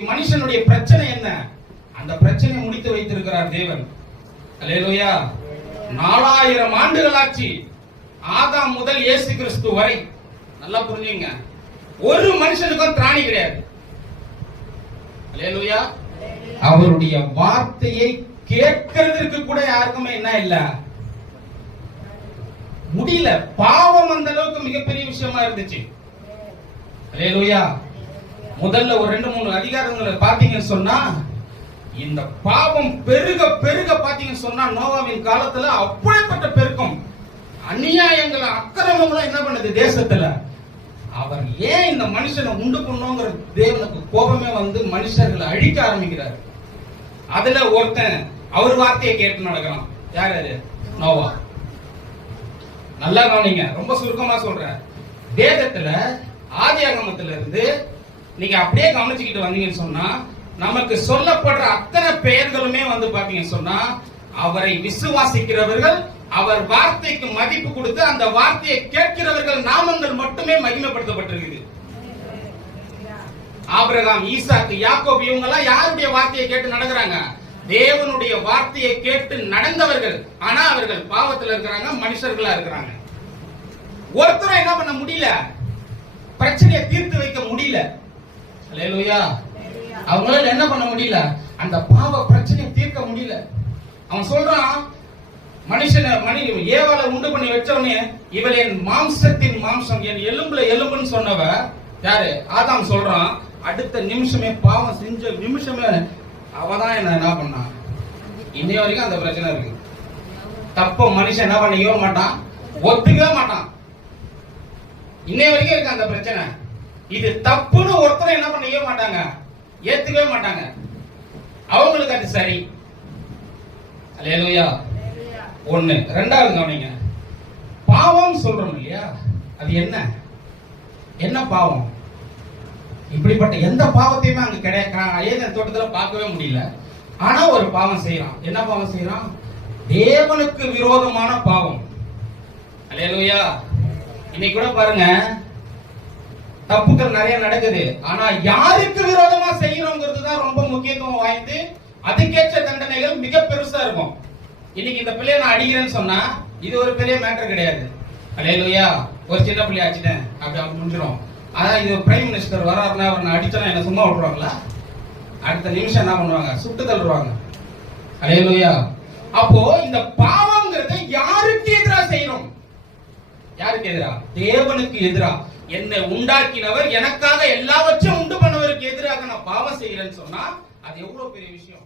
மனுஷனுடைய பிரச்சனை என்ன? அந்த பிரச்சனையை முடித்து வைத்திருக்கிறார் தேவன். அல்லேலூயா. 4000 ஆண்டுகளாச்சு, ஆதாம் முதல் இயேசு கிறிஸ்து வரை. நல்லா புரிஞ்சுங்க, ஒரு மனுஷனுக்கும் திராணி கிடையாது. அல்லேலூயா. அவருடைய வார்த்தையை கேட்கிறதுக்கு கூட யாருக்குமே என்ன இல்ல, முடியல. பாவம் அந்த அளவுக்கு மிகப்பெரிய விஷயமா இருந்துச்சு. அல்லேலூயா. முதல்ல ஒரு 2-3 அதிகாரங்களை பாத்தீங்கன்னு சொன்னா, இந்த பாவம் பெருக பெருக பாத்தீங்கன்னு சொன்னா, நோவாவின் காலத்துல அப்படிப்பட்ட பெருக்கம், அநியாயங்கள், அக்கிரமங்களும் என்ன பண்ணுது தேசத்துல. அவர் ஏன் இந்த மனுஷனை உண்டு பண்ணுங்கிற தேவனுக்கு கோபமே வந்து மனுஷர்களை அழிக்க ஆரம்பிக்கிறார். அதுல ஒருத்தன் அவர் வார்த்தையை கேட்டு நடக்கலாம். யார் அது? நோவா. நல்லா கவனிங்க, ரொம்ப சுருக்கமா சொல்றேன். வேதத்துல ஆதியாகமத்துல இருந்து நீங்க அப்படியே கவனிச்சுக்கிட்டு வந்தீங்கன்னு சொன்னா, நமக்கு சொல்லப்படுற அத்தனை பெயர்களுமே வந்து பாத்தீங்கன்னு சொன்னா, அவரை விசுவாசிக்கிறவர்கள், அவர் வார்த்தைக்கு மதிப்பு கொடுத்து அந்த வார்த்தையை கேட்கிறவர்கள் நாமங்கள் மட்டுமே மகிமைப்படுத்தப்பட்டிருக்குது. ஆபிரகாம், ஈசாக்கு, யாக்கோபு, இவங்க எல்லாம் யாருடைய வார்த்தையை கேட்டு நடக்கிறாங்க? தேவனுடைய வார்த்தையை கேட்டு நடந்தவர்கள். ஆனா அவர்கள் பாவத்தில் இருக்கிறாங்க, மனுஷர்களா இருக்கிறாங்க. ஒருத்தரும் என்ன பண்ண முடியல, பிரச்சனையை தீர்த்து வைக்க முடியல. அல்லேலூயா. அவங்களால என்ன பண்ண முடியல, அந்த பாவ பிரச்சனையை தீர்க்க முடியல. அவன் சொல்றான், ஏவாளை உண்டு பண்ணி வச்சவனே, இவள் என் மாம்சத்தின் மாம்சம், என் எலும்புல எலும்புன்னு சொன்னவ யாரு? ஆதாம் சொல்றான். அடுத்த நிமிஷமே, பாவம் செஞ்ச நிமிஷமே அவதான் என்ன பண்ணான். இன்னைய வரைக்கும் அந்த பிரச்சனை இருக்கு. தப்ப மனுஷன் என்ன பண்ணிக்கவே மாட்டான், ஒத்துக்கவே மாட்டான். இன்னைய வரைக்கும் இருக்கு அந்த பிரச்சனை. இது தப்புன்னு ஒருத்தரை என்ன பண்ணிக்கவே மாட்டாங்க, ஏத்துக்கவே மாட்டாங்க. அவங்களுக்கு அது சரி. அல்லேலூயா. ஒண்ணு. ரெண்டாவது கவனிங்க, பாவம் சொல்றோம் இல்லையா, அது என்ன என்ன பாவம்? இப்படிப்பட்ட எந்த பாவத்தையுமே அங்க கிடையாது, ஏதேன் தோட்டத்துல பார்க்கவே முடியல. ஆனா ஒரு பாவம் செய்யறான். என்ன பாவம் செய்யறான்? தேவனுக்கு விரோதமான பாவம். அல்லேலூயா. இன்னைக்கு கூட பாருங்க, தப்புக்கள் நிறைய நடக்குது. ஆனா யாருக்கு விரோதமா செய்யறோங்கிறது தான் ரொம்ப முக்கியத்துவம் வாய்ந்து, அதுக்கேற்ற தண்டனைகள் மிக பெருசா இருக்கும். இன்னைக்கு இந்த பிள்ளைய நான் அடிக்கிறேன்னு சொன்னா, இது ஒரு பெரிய மேட்டர் கிடையாது. அல்லேலூயா. ஒரு சின்ன பிள்ளைய அடிச்சிட்டேன் அப்படி அவங்க முடிஞ்சிடும். அதான் இது பிரைம் மினிஸ்டர் வராருன்னா, அவர் நான் அடிச்சா என்ன சும்மா விட்டுருவாங்களா? அடுத்த நிமிஷம் என்ன பண்ணுவாங்க, சுட்டு தள்ளுவாங்க. அல்லேலூயா. அப்போ இந்த பாவம்ங்கிறத யாருக்கு எதிராக செய்யணும்? யாருக்கு எதிரா? தேவனுக்கு எதிரா. என்னை உண்டாக்கினவர், எனக்காக எல்லாவற்றையும் உண்டு பண்ணவருக்கு எதிராக நான் பாவம் செய்யறேன்னு சொன்னா, அது எவ்வளவு பெரிய விஷயம்.